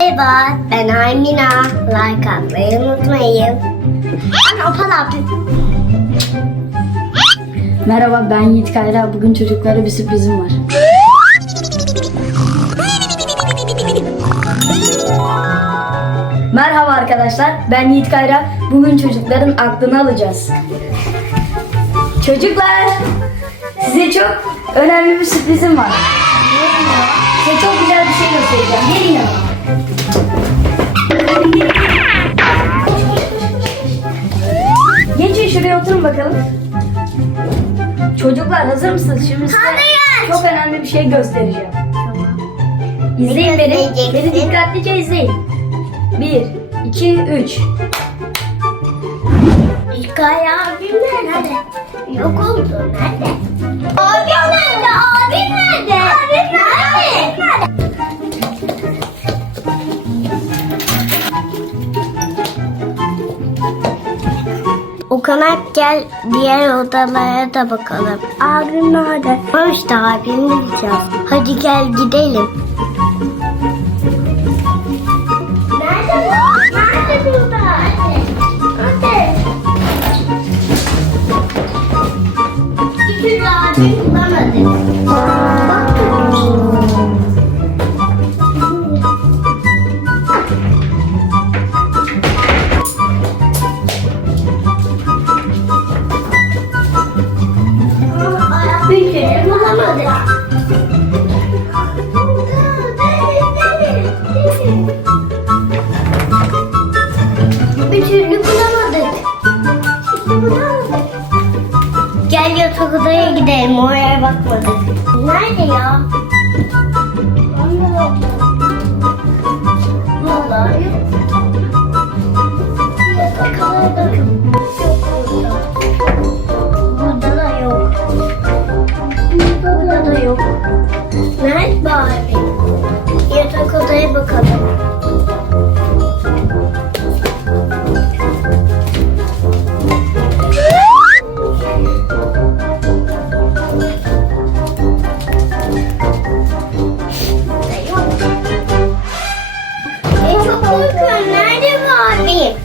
Merhaba, ben Aymina. Like atmayı unutmayın. Ana Opal. Merhaba ben Yiğit Kayra. Bugün çocuklara bir sürprizim var. Merhaba arkadaşlar. Ben Yiğit Kayra. Bugün çocukların aklını alacağız. Çocuklar, size çok önemli bir sürprizim var. Size çok güzel bir şey göstereceğim. Gelin yanıma. Geçin şuraya oturun bakalım. Çocuklar hazır mısınız? Şimdi size çok önemli bir şey göstereceğim. İzleyin beni. Beni dikkatlice izleyin. Bir, iki, üç. İlkay abim nerede? Yok oldu. Nerede? Abim nerede? Abim nerede? Abim nerede? Okanak gel diğer odalara da bakalım. Abim nerede? Tamam işte abimi bulacağız. Hadi gel gidelim. Nerede bu? Nerede burada? Nerede? Bir türlü abimi bulamadık. Odaya gidelim. Oraya bakmadık. Nerede ya? Vallahi yok. Korkuyorum. Nerede bu abim?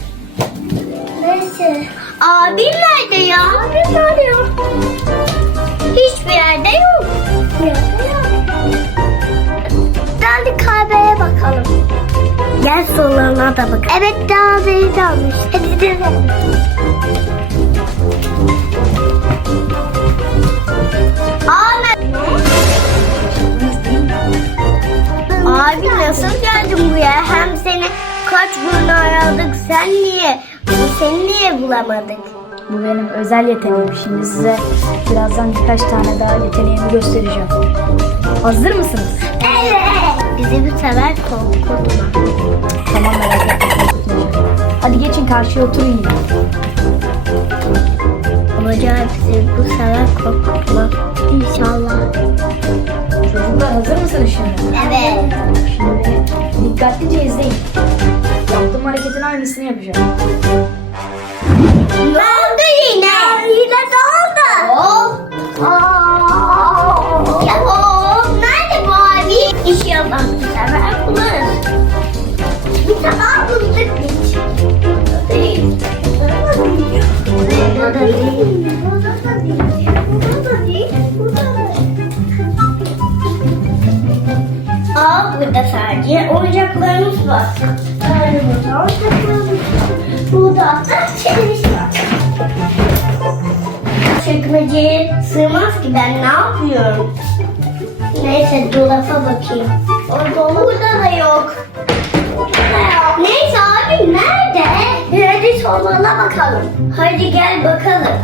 Nerede? Abim nerede ya? Abim nerede ya? Hiçbir yerde yok. Hadi kahveye bakalım. Gel soluna da bak. Evet kahveyi de almış. Hadi gidelim. Aradık. Sen niye? Seni niye bulamadık? Bu benim özel yeteneğim. Şimdi size birazdan birkaç tane daha yeteneğimi göstereceğim. Hazır mısınız? Evet. Bizi bir sefer korkutma. Tamam merak etmeyin. korkutmayacağım. Hadi geçin karşıya oturun yine. Amacı bizi bu sefer korkutma. İnşallah. Çocuklar hazır mısınız şimdi? Evet. Şimdi dikkatlice izleyin. Aynısını yapacağım. Ne oldu yine? Yine ne oldu? Of. Ya of. Nerede bu abi? İnşallah bu sefer buluruz. Bu sefer bulduk hiç. Değil. Değil. Sadece oyuncaklarımız var. Yani burada oyuncaklarımız var. Burada da şeyimiz var. Çekmeceye sığmaz ki ben ne yapıyorum? Neyse dolaba bakayım. O dolap burada da yok. Burada da yok. Neyse abi nerede? Hadi solana bakalım. Hadi gel. Bakalım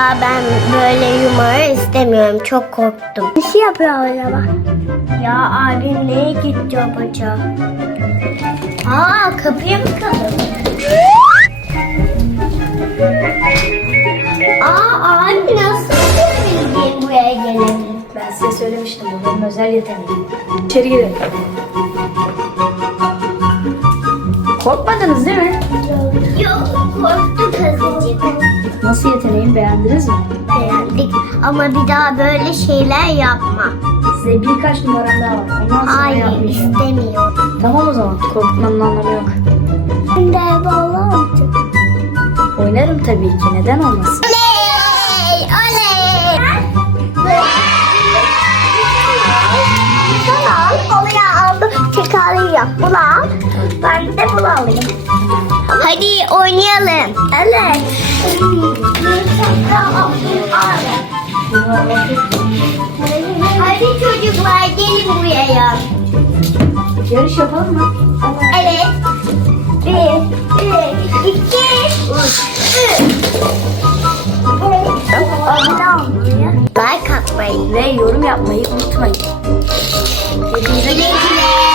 daha ben böyle yumara istemiyorum. Çok korktum. Bir şey yapıyor acaba? Ya abim neye gitti acaba? Aa kapıya bakalım. Aa abi nasıl bildin buraya gelebilip ben? Size söylemiştim bu benim özel yeteneğim. İçeri girin. Korkmadınız değil mi? Yok korktuk azıcık. Nasıl yeteneğimi beğendiniz mi? Beğendik ama bir daha böyle şeyler yapma. Size birkaç numaram daha var. Ondan sonra Hayır yapmayacağım. istemiyorum. Tamam o zaman. Korkmanın anlamı yok. Şimdi bağlantı. Oynarım tabii ki. Neden olmasın? Oley! Oley! Sen al. Oraya aldım. Tekrarı yap. Bunu al. Ben de bunu alayım. Hadi oynayalım. Evet. Hadi çocuklar gelin buraya. Yarış yapalım mı? Evet. Bir, bir, iki, üç. Like atmayı, Ve yorum yapmayı unutmayın. güle güle.